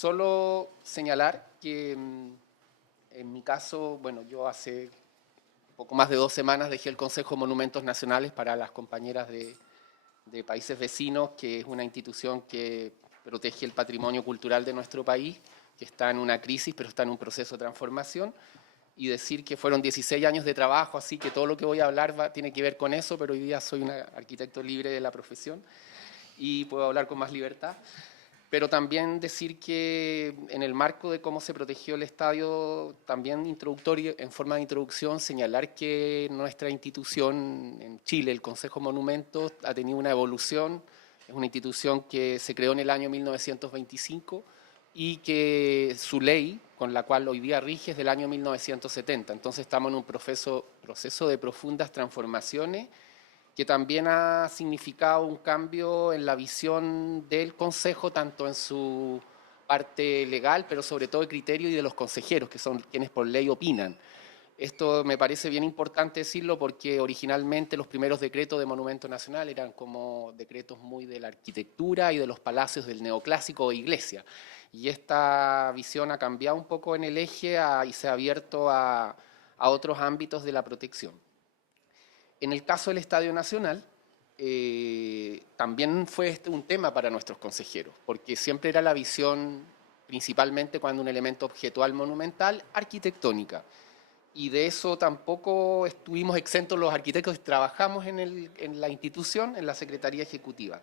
Solo señalar que en mi caso, bueno, yo hace poco más de 2 semanas dejé el Consejo de Monumentos Nacionales para las compañeras de países vecinos, que es una institución que protege el patrimonio cultural de nuestro país, que está en una crisis, pero está en un proceso de transformación. Y decir que fueron 16 años de trabajo, así que todo lo que voy a hablar tiene que ver con eso, pero hoy día soy un arquitecto libre de la profesión y puedo hablar con más libertad. Pero también decir que en el marco de cómo se protegió el estadio, también introductorio, en forma de introducción, señalar que nuestra institución en Chile, el Consejo de Monumentos, ha tenido una evolución. Es una institución que se creó en el año 1925 y que su ley, con la cual hoy día rige, es del año 1970. Entonces estamos en un proceso de profundas transformaciones que también ha significado un cambio en la visión del Consejo, tanto en su parte legal, pero sobre todo el criterio y de los consejeros, que son quienes por ley opinan. Esto me parece bien importante decirlo porque originalmente los primeros decretos de Monumento Nacional eran como decretos muy de la arquitectura y de los palacios del neoclásico o iglesia. Y esta visión ha cambiado un poco en el eje y se ha abierto a otros ámbitos de la protección. En el caso del Estadio Nacional, también fue un tema para nuestros consejeros, porque siempre era la visión, principalmente cuando un elemento objetual monumental, arquitectónica. Y de eso tampoco estuvimos exentos los arquitectos que trabajamos en la institución, en la Secretaría Ejecutiva.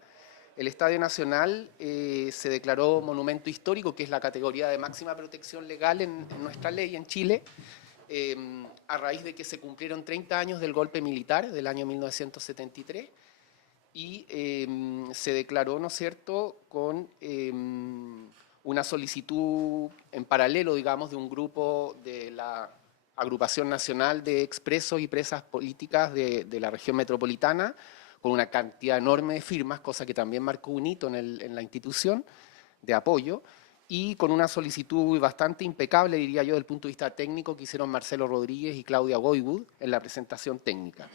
El Estadio Nacional se declaró monumento histórico, que es la categoría de máxima protección legal en nuestra ley en Chile, a raíz de que se cumplieron 30 años del golpe militar del año 1973 y se declaró, ¿no es cierto?, con una solicitud en paralelo, digamos, de un grupo de la Agrupación Nacional de Expresos y Presas Políticas de la región metropolitana, con una cantidad enorme de firmas, cosa que también marcó un hito en la institución de apoyo, y con una solicitud bastante impecable, diría yo, desde el punto de vista técnico, que hicieron Marcelo Rodríguez y Claudia Goiwood en la presentación técnica.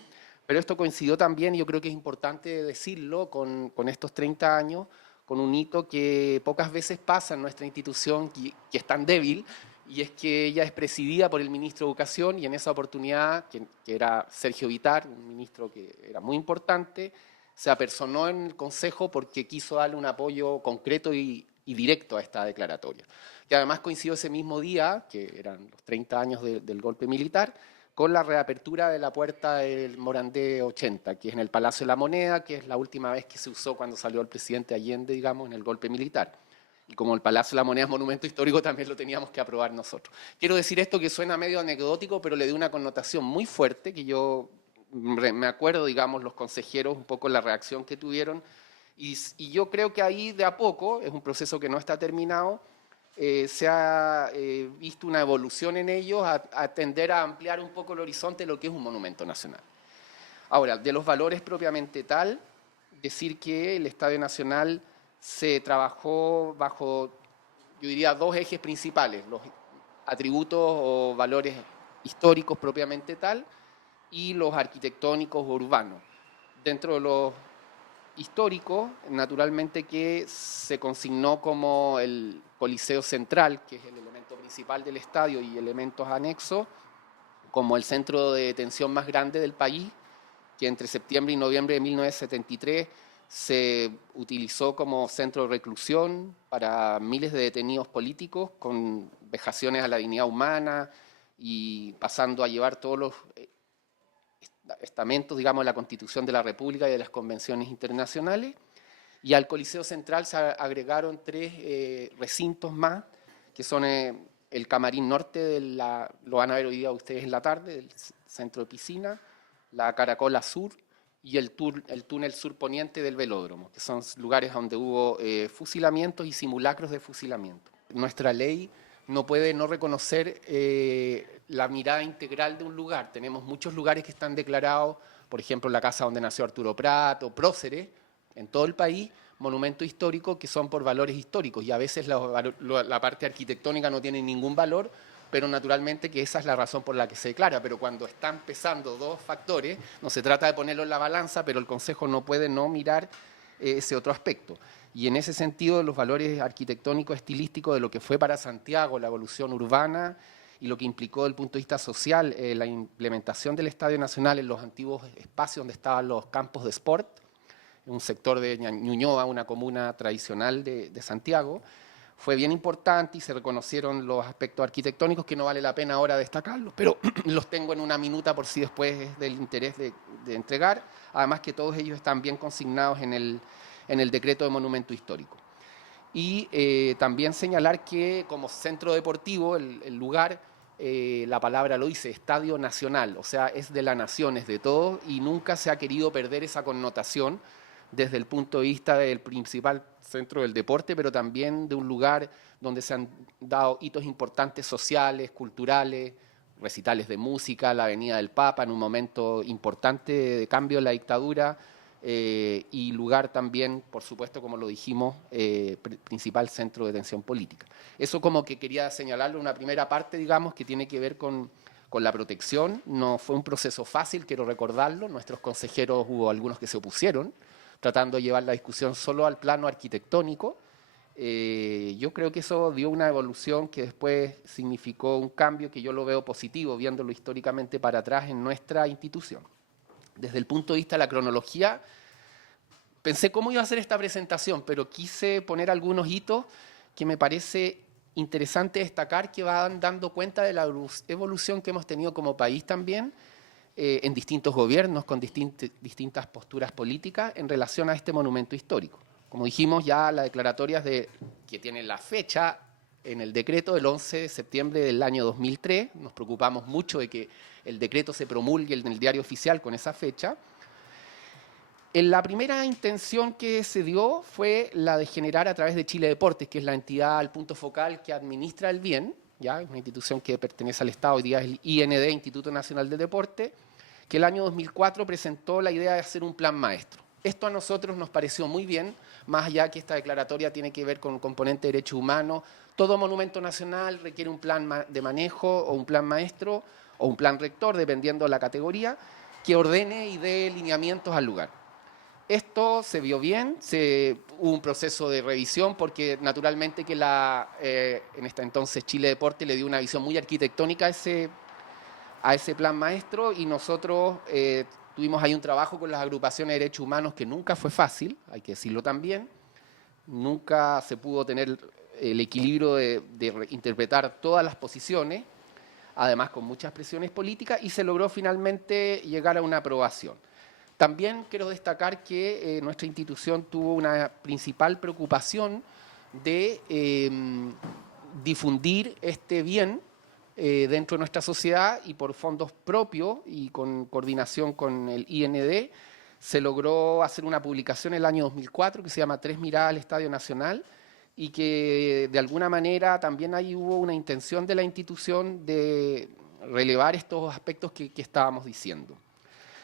Pero esto coincidió también, y yo creo que es importante decirlo, con estos 30 años, con un hito que pocas veces pasa en nuestra institución, que es tan débil, y es que ella es presidida por el ministro de Educación, y en esa oportunidad, que era Sergio Vittar, un ministro que era muy importante, se apersonó en el Consejo porque quiso darle un apoyo concreto y directo a esta declaratoria. Que además coincidió ese mismo día, que eran los 30 años del golpe militar, con la reapertura de la puerta del Morandé 80, que es en el Palacio de la Moneda, que es la última vez que se usó cuando salió el presidente Allende, digamos, en el golpe militar. Y como el Palacio de la Moneda es monumento histórico, también lo teníamos que aprobar nosotros. Quiero decir esto que suena medio anecdótico, pero le dio una connotación muy fuerte, que yo me acuerdo, digamos, los consejeros, un poco la reacción que tuvieron, y yo creo que ahí de a poco, es un proceso que no está terminado, se ha visto una evolución en ellos a tender a ampliar un poco el horizonte de lo que es un monumento nacional. Ahora, de los valores propiamente tal, decir que el Estadio Nacional se trabajó bajo, yo diría, 2 ejes principales, los atributos o valores históricos propiamente tal y los arquitectónicos o urbanos. Dentro de los histórico, naturalmente que se consignó como el Coliseo Central, que es el elemento principal del estadio y elementos anexos, como el centro de detención más grande del país, que entre septiembre y noviembre de 1973 se utilizó como centro de reclusión para miles de detenidos políticos con vejaciones a la dignidad humana y pasando a llevar todos los estamentos, digamos, de la Constitución de la República y de las convenciones internacionales. Y al Coliseo Central se agregaron 3 recintos más, que son el Camarín Norte, lo van a ver hoy día ustedes en la tarde, del centro de piscina, la Caracola Sur y el túnel sur poniente del Velódromo, que son lugares donde hubo fusilamientos y simulacros de fusilamiento. Nuestra ley no puede no reconocer la mirada integral de un lugar. Tenemos muchos lugares que están declarados, por ejemplo, la casa donde nació Arturo Prat o próceres, en todo el país, monumentos históricos que son por valores históricos y a veces la parte arquitectónica no tiene ningún valor, pero naturalmente que esa es la razón por la que se declara. Pero cuando están pesando 2 factores, no se trata de ponerlo en la balanza, pero el Consejo no puede no mirar ese otro aspecto. Y en ese sentido, los valores arquitectónicos, estilísticos de lo que fue para Santiago la evolución urbana y lo que implicó desde el punto de vista social la implementación del Estadio Nacional en los antiguos espacios donde estaban los campos de sport, en un sector de Ñuñoa, una comuna tradicional de Santiago, fue bien importante y se reconocieron los aspectos arquitectónicos que no vale la pena ahora destacarlos, pero los tengo en una minuta por si después es del interés de entregar, además que todos ellos están bien consignados en el decreto de monumento histórico. Y también señalar que como centro deportivo, el lugar, la palabra lo dice, Estadio Nacional, o sea, es de la nación, es de todo, y nunca se ha querido perder esa connotación desde el punto de vista del principal centro del deporte, pero también de un lugar donde se han dado hitos importantes sociales, culturales, recitales de música, la Avenida del Papa en un momento importante de cambio en la dictadura, y lugar también, por supuesto, como lo dijimos, principal centro de detención política. Eso como que quería señalarlo, una primera parte, digamos, que tiene que ver con la protección. No fue un proceso fácil, quiero recordarlo, nuestros consejeros hubo algunos que se opusieron, tratando de llevar la discusión solo al plano arquitectónico. Yo creo que eso dio una evolución que después significó un cambio que yo lo veo positivo, viéndolo históricamente para atrás en nuestra institución. Desde el punto de vista de la cronología, pensé cómo iba a hacer esta presentación, pero quise poner algunos hitos que me parece interesante destacar, que van dando cuenta de la evolución que hemos tenido como país también, en distintos gobiernos, con distintas posturas políticas en relación a este monumento histórico. Como dijimos, ya la declaratoria que tiene la fecha en el decreto del 11 de septiembre del año 2003, nos preocupamos mucho de que el decreto se promulgue en el diario oficial con esa fecha. La primera intención que se dio fue la de generar a través de Chile Deportes, que es la entidad, el punto focal que administra el bien, ¿ya? Es una institución que pertenece al Estado, hoy día es el IND, Instituto Nacional del Deporte, que el año 2004 presentó la idea de hacer un plan maestro. Esto a nosotros nos pareció muy bien, más allá que esta declaratoria tiene que ver con un componente de derechos humanos. Todo monumento nacional requiere un plan de manejo o un plan maestro o un plan rector, dependiendo de la categoría, que ordene y dé lineamientos al lugar. Esto se vio bien, hubo un proceso de revisión porque naturalmente que en esta entonces Chile Deporte le dio una visión muy arquitectónica a ese plan maestro y nosotros tuvimos ahí un trabajo con las agrupaciones de derechos humanos que nunca fue fácil, hay que decirlo también, nunca se pudo tener el equilibrio de interpretar todas las posiciones, además con muchas presiones políticas, y se logró finalmente llegar a una aprobación. También quiero destacar que nuestra institución tuvo una principal preocupación de difundir este bien dentro de nuestra sociedad, y por fondos propios y con coordinación con el IND se logró hacer una publicación en el año 2004 que se llama Tres miradas al Estadio Nacional, y que de alguna manera también ahí hubo una intención de la institución de relevar estos aspectos que estábamos diciendo.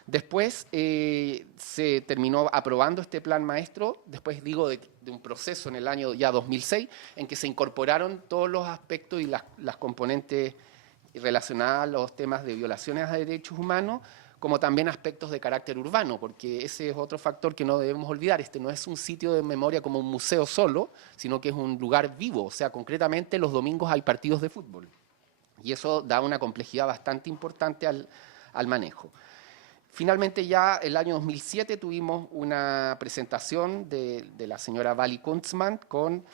Después se terminó aprobando este plan maestro, después digo de un proceso en el año ya 2006, en que se incorporaron todos los aspectos y las componentes relacionadas a los temas de violaciones a derechos humanos, como también aspectos de carácter urbano, porque ese es otro factor que no debemos olvidar. Este no es un sitio de memoria como un museo solo, sino que es un lugar vivo, o sea, concretamente los domingos hay partidos de fútbol. Y eso da una complejidad bastante importante al manejo. Finalmente ya el año 2007 tuvimos una presentación de la señora Vali Kunzmann con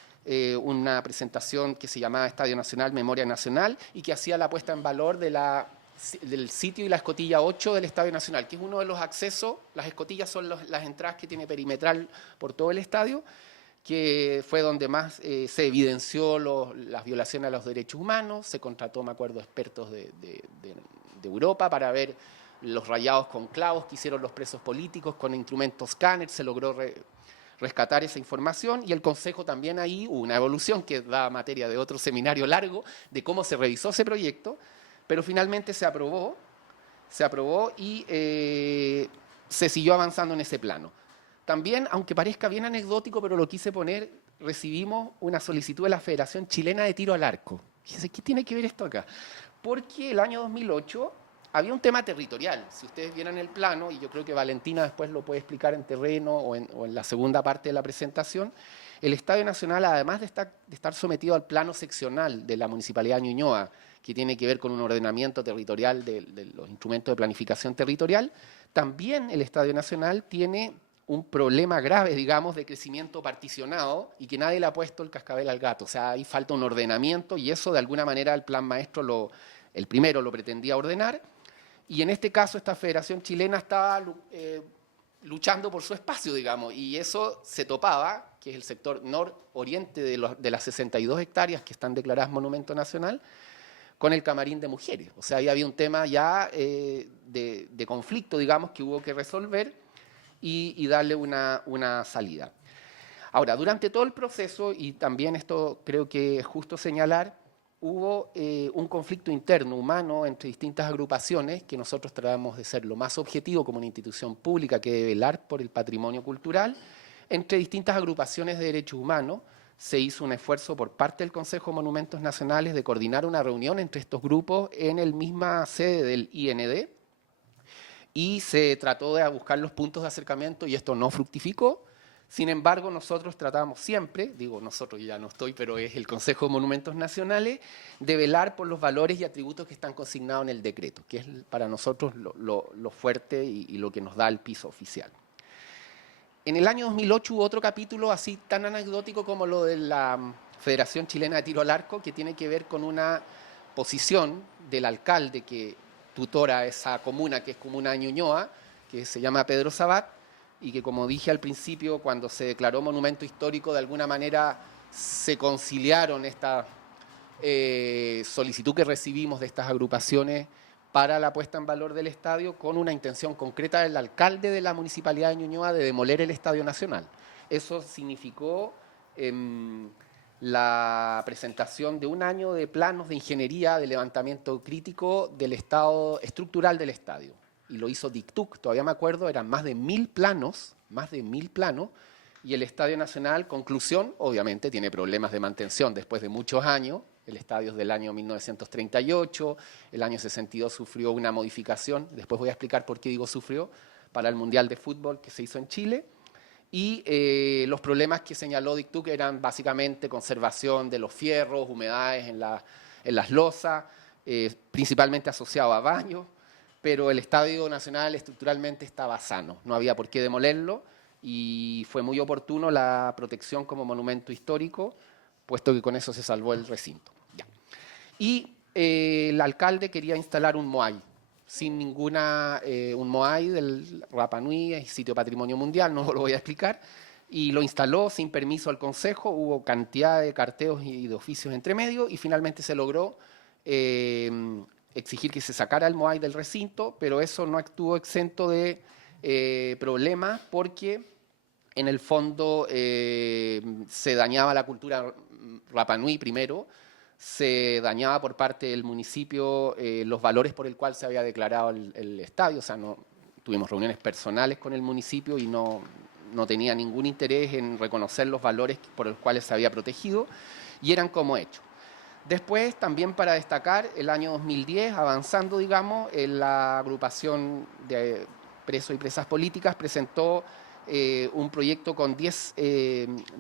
una presentación que se llamaba Estadio Nacional, Memoria Nacional, y que hacía la puesta en valor del sitio y la escotilla 8 del Estadio Nacional, que es uno de los accesos. Las escotillas son las entradas que tiene perimetral por todo el estadio, que fue donde más se evidenció las violaciones a los derechos humanos. Se contrató, me acuerdo, expertos de Europa para ver los rayados con clavos que hicieron los presos políticos con instrumentos escáner, se logró rescatar esa información, y el Consejo también ahí hubo una evolución que da materia de otro seminario largo de cómo se revisó ese proyecto, pero finalmente se aprobó y se siguió avanzando en ese plano. También, aunque parezca bien anecdótico, pero lo quise poner, recibimos una solicitud de la Federación Chilena de Tiro al Arco. Fíjense, ¿qué tiene que ver esto acá? Porque el año 2008 había un tema territorial. Si ustedes vieran el plano, y yo creo que Valentina después lo puede explicar en terreno o en la segunda parte de la presentación, el Estadio Nacional, además de estar sometido al plano seccional de la Municipalidad de Ñuñoa, que tiene que ver con un ordenamiento territorial de los instrumentos de planificación territorial, también el Estadio Nacional tiene un problema grave, digamos, de crecimiento particionado y que nadie le ha puesto el cascabel al gato. O sea, ahí falta un ordenamiento y eso de alguna manera el plan maestro el primero lo pretendía ordenar. Y en este caso esta Federación Chilena estaba luchando por su espacio, digamos, y eso se topaba, que es el sector nororiente de las 62 hectáreas que están declaradas Monumento Nacional, con el camarín de mujeres. O sea, ahí había un tema ya de conflicto, digamos, que hubo que resolver y darle una salida. Ahora, durante todo el proceso, y también esto creo que es justo señalar, hubo un conflicto interno humano entre distintas agrupaciones que nosotros tratamos de ser lo más objetivo como una institución pública que debe velar por el patrimonio cultural. Entre distintas agrupaciones de derechos humanos se hizo un esfuerzo por parte del Consejo de Monumentos Nacionales de coordinar una reunión entre estos grupos en la misma sede del IND y se trató de buscar los puntos de acercamiento y esto no fructificó. Sin embargo, nosotros tratamos siempre, digo nosotros ya no estoy, pero es el Consejo de Monumentos Nacionales, de velar por los valores y atributos que están consignados en el decreto, que es para nosotros lo fuerte y lo que nos da el piso oficial. En el año 2008 hubo otro capítulo así tan anecdótico como lo de la Federación Chilena de Tiro al Arco, que tiene que ver con una posición del alcalde que tutora esa comuna, que es Comuna de Ñuñoa, que se llama Pedro Sabat, y que, como dije al principio, cuando se declaró monumento histórico, de alguna manera se conciliaron esta solicitud que recibimos de estas agrupaciones para la puesta en valor del estadio con una intención concreta del alcalde de la Municipalidad de Ñuñoa de demoler el Estadio Nacional. Eso significó la presentación de un año de planos de ingeniería de levantamiento crítico del estado estructural del estadio. Y lo hizo DICTUC, todavía me acuerdo, eran más de 1000 planos, y el Estadio Nacional, conclusión, obviamente tiene problemas de mantención después de muchos años. El estadio es del año 1938, el año 62 sufrió una modificación, después voy a explicar por qué digo sufrió, para el Mundial de Fútbol que se hizo en Chile. Y los problemas que señaló DICTUC eran básicamente conservación de los fierros, humedades en las losas, principalmente asociado a baños, pero el Estadio Nacional estructuralmente estaba sano, no había por qué demolerlo y fue muy oportuno la protección como monumento histórico, puesto que con eso se salvó el recinto. Ya. Y el alcalde quería instalar un moai, sin ninguna, un moai del Rapa Nui, es sitio patrimonio mundial, no lo voy a explicar, y lo instaló sin permiso al Consejo, hubo cantidad de carteos y de oficios entre medio, y finalmente se logró exigir que se sacara el moai del recinto, pero eso no estuvo exento de problemas porque en el fondo se dañaba la cultura Rapa Nui primero, se dañaba por parte del municipio los valores por el cual se había declarado el estadio, o sea, tuvimos reuniones personales con el municipio y no tenía ningún interés en reconocer los valores por los cuales se había protegido y eran como hechos. Después, también para destacar, el año 2010, avanzando, digamos, la agrupación de presos y presas políticas presentó un proyecto con 10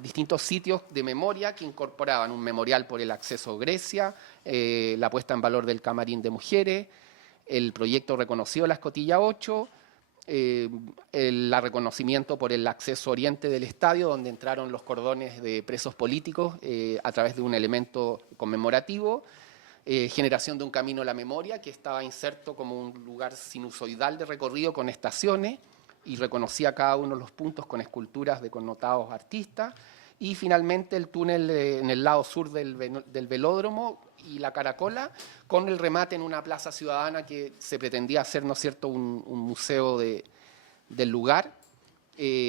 distintos sitios de memoria que incorporaban un memorial por el acceso a Grecia, la puesta en valor del camarín de mujeres, el proyecto reconoció la escotilla 8, el reconocimiento por el acceso oriente del estadio, donde entraron los cordones de presos políticos a través de un elemento conmemorativo, generación de un camino a la memoria que estaba inserto como un lugar sinusoidal de recorrido con estaciones y reconocía cada uno de los puntos con esculturas de connotados artistas, y finalmente el túnel en el lado sur del velódromo y la Caracola, con el remate en una plaza ciudadana que se pretendía hacer, ¿no es cierto?, un museo del lugar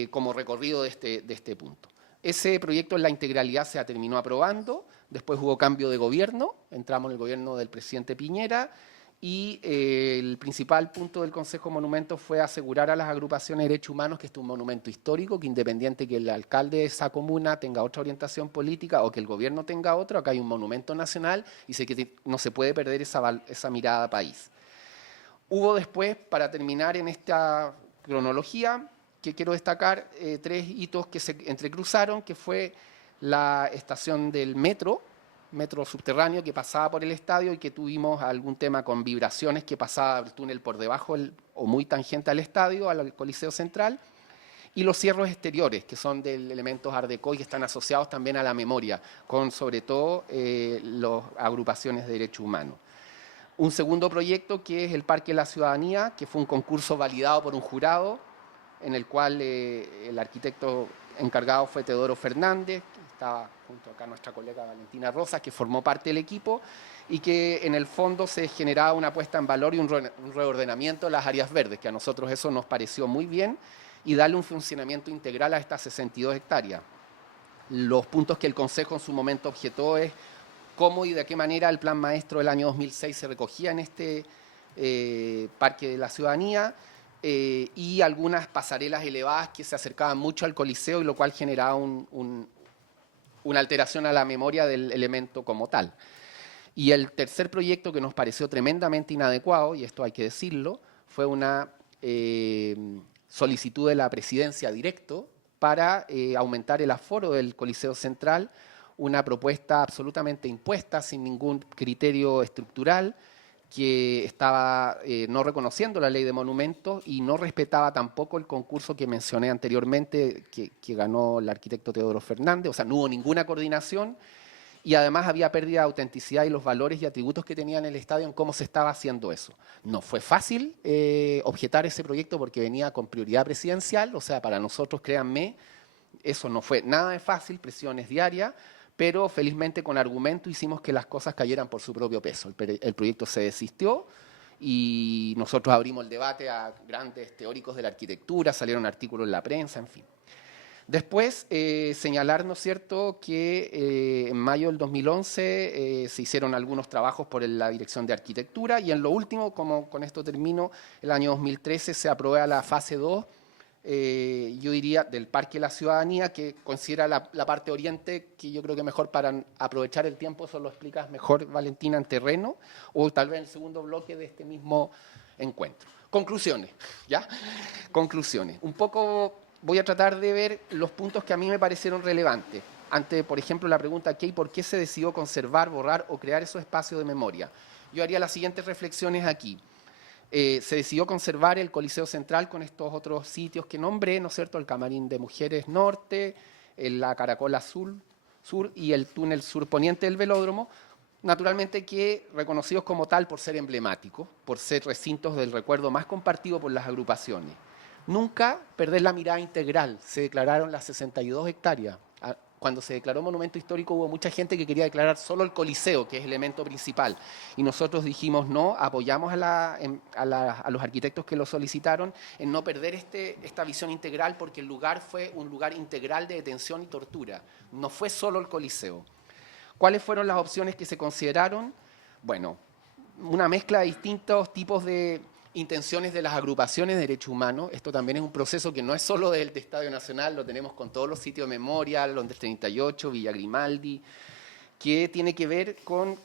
como recorrido de este punto. Ese proyecto en la integralidad se terminó aprobando, después hubo cambio de gobierno, entramos en el gobierno del presidente Piñera, y el principal punto del Consejo de Monumentos fue asegurar a las agrupaciones de derechos humanos que este es un monumento histórico, que independiente que el alcalde de esa comuna tenga otra orientación política o que el gobierno tenga otra, acá hay un monumento nacional y sé que no se puede perder esa mirada país. Hubo después, para terminar en esta cronología, que quiero destacar tres hitos que se entrecruzaron, que fue la estación del metro subterráneo que pasaba por el estadio y que tuvimos algún tema con vibraciones que pasaba el túnel por debajo o muy tangente al estadio, al Coliseo Central, y los cierros exteriores, que son de elementos Art Deco y que están asociados también a la memoria, con sobre todo las agrupaciones de derechos humanos. Un segundo proyecto que es el Parque de la Ciudadanía, que fue un concurso validado por un jurado, en el cual el arquitecto encargado fue Teodoro Fernández, que estaba junto acá nuestra colega Valentina Rosas, que formó parte del equipo, y que en el fondo se generaba una puesta en valor y un reordenamiento de las áreas verdes, que a nosotros eso nos pareció muy bien, y darle un funcionamiento integral a estas 62 hectáreas. Los puntos que el Consejo en su momento objetó es cómo y de qué manera el plan maestro del año 2006 se recogía en este Parque de la Ciudadanía y algunas pasarelas elevadas que se acercaban mucho al Coliseo y lo cual generaba una alteración a la memoria del elemento como tal. Y el tercer proyecto que nos pareció tremendamente inadecuado, y esto hay que decirlo, fue una solicitud de la presidencia directo para aumentar el aforo del Coliseo Central, una propuesta absolutamente impuesta, sin ningún criterio estructural, que estaba no reconociendo la ley de monumentos y no respetaba tampoco el concurso que mencioné anteriormente, que ganó el arquitecto Teodoro Fernández, o sea, no hubo ninguna coordinación y además había pérdida de autenticidad y los valores y atributos que tenía en el estadio en cómo se estaba haciendo eso. No fue fácil objetar ese proyecto porque venía con prioridad presidencial, o sea, para nosotros, créanme, eso no fue nada de fácil, presiones diarias, pero felizmente con argumento hicimos que las cosas cayeran por su propio peso. El proyecto se desistió y nosotros abrimos el debate a grandes teóricos de la arquitectura, salieron artículos en la prensa, en fin. Después, señalar, ¿no es cierto?, que en mayo del 2011 se hicieron algunos trabajos por la Dirección de Arquitectura y en lo último, como con esto termino, el año 2013 se aprueba la fase 2, yo diría, del Parque de la Ciudadanía, que considera la parte oriente, que yo creo que mejor para aprovechar el tiempo, eso lo explicas mejor, Valentina, en terreno, o tal vez en el segundo bloque de este mismo encuentro. Conclusiones, ¿ya? Conclusiones. Un poco voy a tratar de ver los puntos que a mí me parecieron relevantes. Ante, por ejemplo, la pregunta ¿qué y por qué se decidió conservar, borrar o crear esos espacios de memoria? Yo haría las siguientes reflexiones aquí. Se decidió conservar el Coliseo Central con estos otros sitios que nombré, ¿no es cierto? El Camarín de Mujeres Norte, la Caracola Sur y el túnel sur poniente del Velódromo, naturalmente que reconocidos como tal por ser emblemáticos, por ser recintos del recuerdo más compartido por las agrupaciones. Nunca perder la mirada integral. Se declararon las 62 hectáreas. Cuando se declaró monumento histórico hubo mucha gente que quería declarar solo el Coliseo, que es el elemento principal. Y nosotros dijimos no, apoyamos a los arquitectos que lo solicitaron en no perder esta visión integral porque el lugar fue un lugar integral de detención y tortura. No fue solo el Coliseo. ¿Cuáles fueron las opciones que se consideraron? Bueno, una mezcla de distintos tipos de intenciones de las agrupaciones de derechos humanos. Esto también es un proceso que no es solo del Estadio Nacional, lo tenemos con todos los sitios de memoria, Londres 38, Villa Grimaldi, que tiene que ver con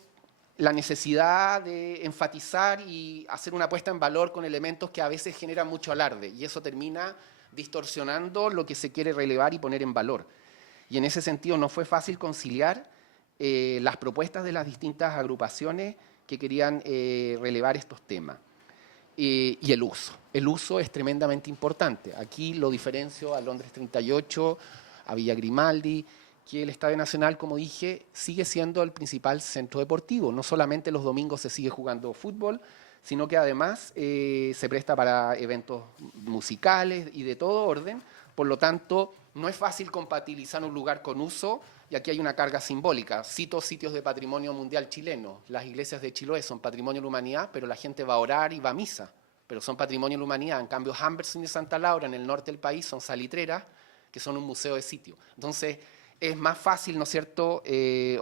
la necesidad de enfatizar y hacer una puesta en valor con elementos que a veces generan mucho alarde, y eso termina distorsionando lo que se quiere relevar y poner en valor. Y en ese sentido no fue fácil conciliar las propuestas de las distintas agrupaciones que querían relevar estos temas. Y el uso. El uso es tremendamente importante. Aquí lo diferencio a Londres 38, a Villa Grimaldi, que el Estadio Nacional, como dije, sigue siendo el principal centro deportivo. No solamente los domingos se sigue jugando fútbol, sino que además se presta para eventos musicales y de todo orden. Por lo tanto, no es fácil compatibilizar un lugar con uso, y aquí hay una carga simbólica. Cito sitios de patrimonio mundial chileno. Las iglesias de Chiloé son patrimonio de la humanidad, pero la gente va a orar y va a misa, pero son patrimonio de la humanidad. En cambio, Humberson y Santa Laura, en el norte del país, son salitreras, que son un museo de sitio. Entonces, es más fácil, ¿no es cierto?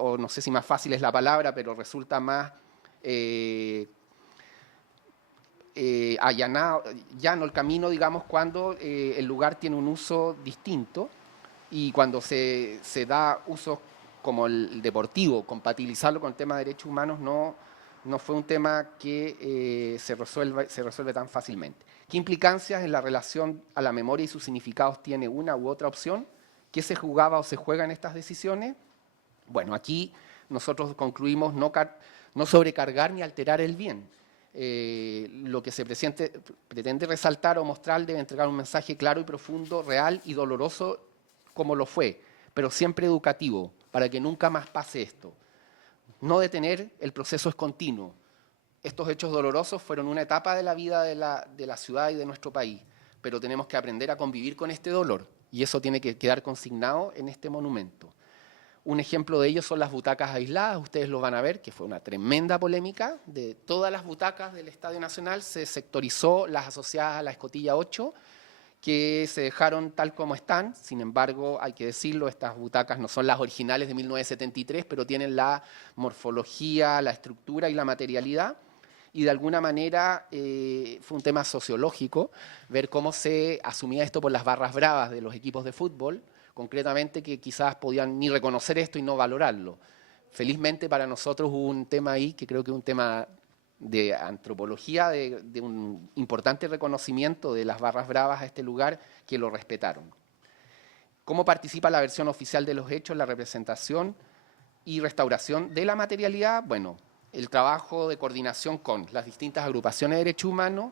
O no sé si más fácil es la palabra, pero resulta más llano el camino, digamos, cuando el lugar tiene un uso distinto y cuando se da usos como el deportivo, compatibilizarlo con el tema de derechos humanos no no fue un tema que se resuelve tan fácilmente. ¿Qué implicancias en la relación a la memoria y sus significados tiene una u otra opción? ¿Qué se jugaba o se juega en estas decisiones? Bueno, aquí nosotros concluimos no sobrecargar ni alterar el bien. Lo que se pretende resaltar o mostrar debe entregar un mensaje claro y profundo, real y doloroso como lo fue, pero siempre educativo, para que nunca más pase esto. No detener, el proceso es continuo. Estos hechos dolorosos fueron una etapa de la vida de la ciudad y de nuestro país, pero tenemos que aprender a convivir con este dolor y eso tiene que quedar consignado en este monumento. Un ejemplo de ello son las butacas aisladas, ustedes lo van a ver, que fue una tremenda polémica. De todas las butacas del Estadio Nacional se sectorizó las asociadas a la escotilla 8, que se dejaron tal como están. Sin embargo, hay que decirlo, estas butacas no son las originales de 1973, pero tienen la morfología, la estructura y la materialidad. Y de alguna manera fue un tema sociológico ver cómo se asumía esto por las barras bravas de los equipos de fútbol, concretamente que quizás podían ni reconocer esto y no valorarlo. Felizmente para nosotros hubo un tema ahí que creo que es un tema de antropología, de un importante reconocimiento de las barras bravas a este lugar que lo respetaron. ¿Cómo participa la versión oficial de los hechos, la representación y restauración de la materialidad? Bueno, el trabajo de coordinación con las distintas agrupaciones de derechos humanos,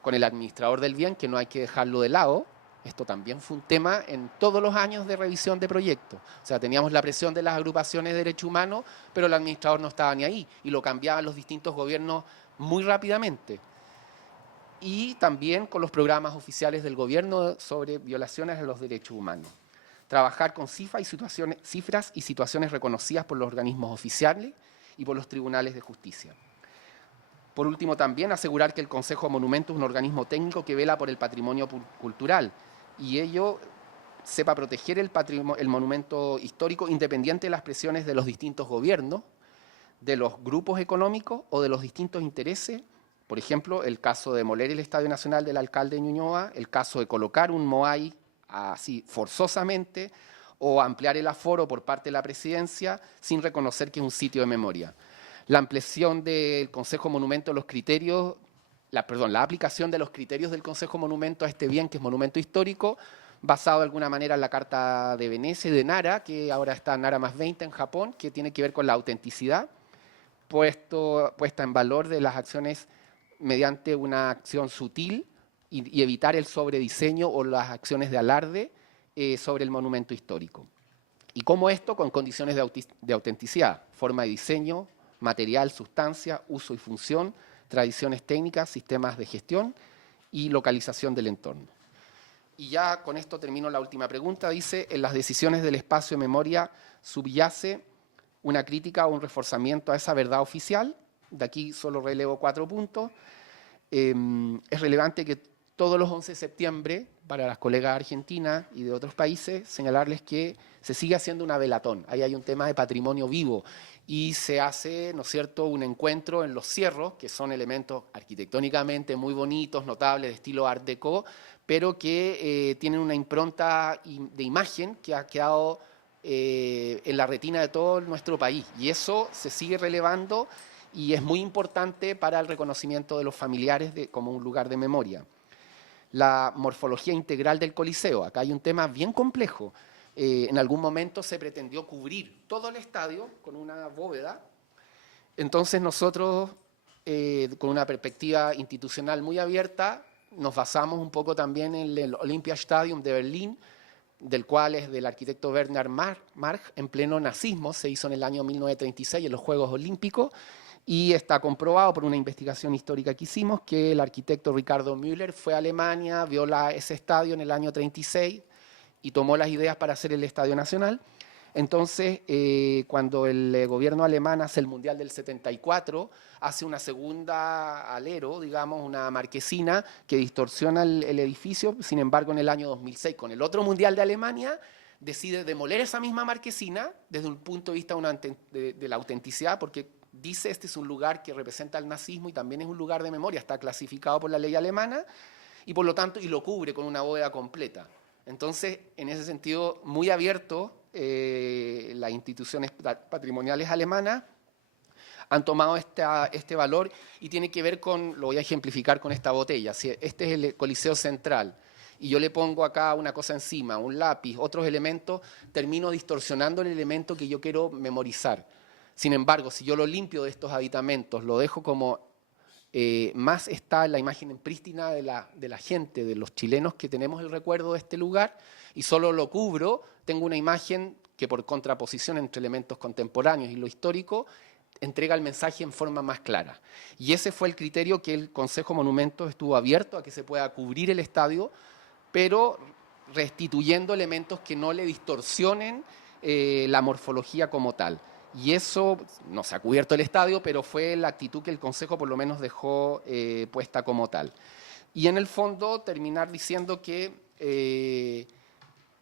con el administrador del bien, que no hay que dejarlo de lado. Esto también fue un tema en todos los años de revisión de proyectos. O sea, teníamos la presión de las agrupaciones de derechos humanos, pero el administrador no estaba ni ahí y lo cambiaban los distintos gobiernos muy rápidamente. Y también con los programas oficiales del gobierno sobre violaciones a los derechos humanos. Trabajar con cifras y situaciones reconocidas por los organismos oficiales y por los tribunales de justicia. Por último, también asegurar que el Consejo de Monumentos es un organismo técnico que vela por el patrimonio cultural y ello sepa proteger el monumento histórico independiente de las presiones de los distintos gobiernos, de los grupos económicos o de los distintos intereses. Por ejemplo, el caso de demoler el Estadio Nacional del alcalde de Ñuñoa, el caso de colocar un Moai así forzosamente o ampliar el aforo por parte de la presidencia sin reconocer que es un sitio de memoria. La ampliación del Consejo Monumento, los criterios, la aplicación de los criterios del Consejo Monumento a este bien que es monumento histórico, basado de alguna manera en la Carta de Venecia y de Nara, que ahora está Nara más 20 en Japón, que tiene que ver con la autenticidad, puesta en valor de las acciones mediante una acción sutil y evitar el sobrediseño o las acciones de alarde sobre el monumento histórico. Y cómo esto con condiciones de autenticidad, forma de diseño, material, sustancia, uso y función, tradiciones técnicas, sistemas de gestión y localización del entorno. Y ya con esto termino la última pregunta. Dice, en las decisiones del espacio de memoria subyace una crítica o un reforzamiento a esa verdad oficial. De aquí solo relevo 4 puntos. Es relevante que todos los 11 de septiembre, para las colegas argentinas y de otros países, señalarles que se sigue haciendo una velatón. Ahí hay un tema de patrimonio vivo y se hace, ¿no es cierto?, un encuentro en los cierros, que son elementos arquitectónicamente muy bonitos, notables, de estilo Art Deco, pero que tienen una impronta de imagen que ha quedado en la retina de todo nuestro país. Y eso se sigue relevando y es muy importante para el reconocimiento de los familiares como un lugar de memoria. La morfología integral del Coliseo. Acá hay un tema bien complejo. En algún momento se pretendió cubrir todo el estadio con una bóveda. Entonces nosotros, con una perspectiva institucional muy abierta, nos basamos un poco también en el Olympiastadion de Berlín, del cual es del arquitecto Bernhard Marx, en pleno nazismo, se hizo en el año 1936 en los Juegos Olímpicos, y está comprobado por una investigación histórica que hicimos que el arquitecto Ricardo Müller fue a Alemania, vio ese estadio en el año 36 y tomó las ideas para hacer el Estadio Nacional. Entonces, cuando el gobierno alemán hace el Mundial del 74, hace una segunda alero, digamos, una marquesina que distorsiona el edificio. Sin embargo, en el año 2006, con el otro Mundial de Alemania, decide demoler esa misma marquesina desde un punto de vista de la autenticidad, porque dice este es un lugar que representa el nazismo y también es un lugar de memoria, está clasificado por la ley alemana y por lo tanto y lo cubre con una bóveda completa. Entonces, en ese sentido, muy abierto las instituciones patrimoniales alemanas han tomado este valor y tiene que ver con, lo voy a ejemplificar con esta botella. Si este es el Coliseo Central y yo le pongo acá una cosa encima, un lápiz, otros elementos, termino distorsionando el elemento que yo quiero memorizar. Sin embargo, si yo lo limpio de estos aditamentos, lo dejo como más está la imagen prístina de la gente, de los chilenos que tenemos el recuerdo de este lugar, y solo lo cubro, tengo una imagen que por contraposición entre elementos contemporáneos y lo histórico, entrega el mensaje en forma más clara. Y ese fue el criterio que el Consejo Monumentos estuvo abierto a que se pueda cubrir el estadio, pero restituyendo elementos que no le distorsionen la morfología como tal. Y eso no se ha cubierto el estadio, pero fue la actitud que el Consejo por lo menos dejó puesta como tal. Y en el fondo terminar diciendo que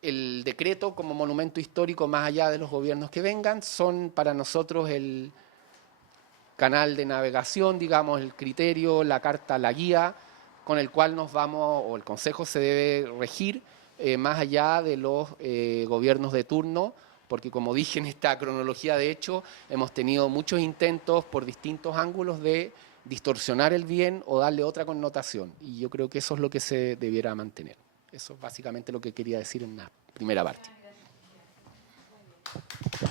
el decreto como monumento histórico, más allá de los gobiernos que vengan, son para nosotros el canal de navegación, digamos, el criterio, la carta, la guía, con el cual nos vamos, o el Consejo se debe regir, más allá de los gobiernos de turno, porque como dije en esta cronología de hecho, hemos tenido muchos intentos por distintos ángulos de distorsionar el bien o darle otra connotación, y yo creo que eso es lo que se debiera mantener. Eso es básicamente lo que quería decir en la primera parte.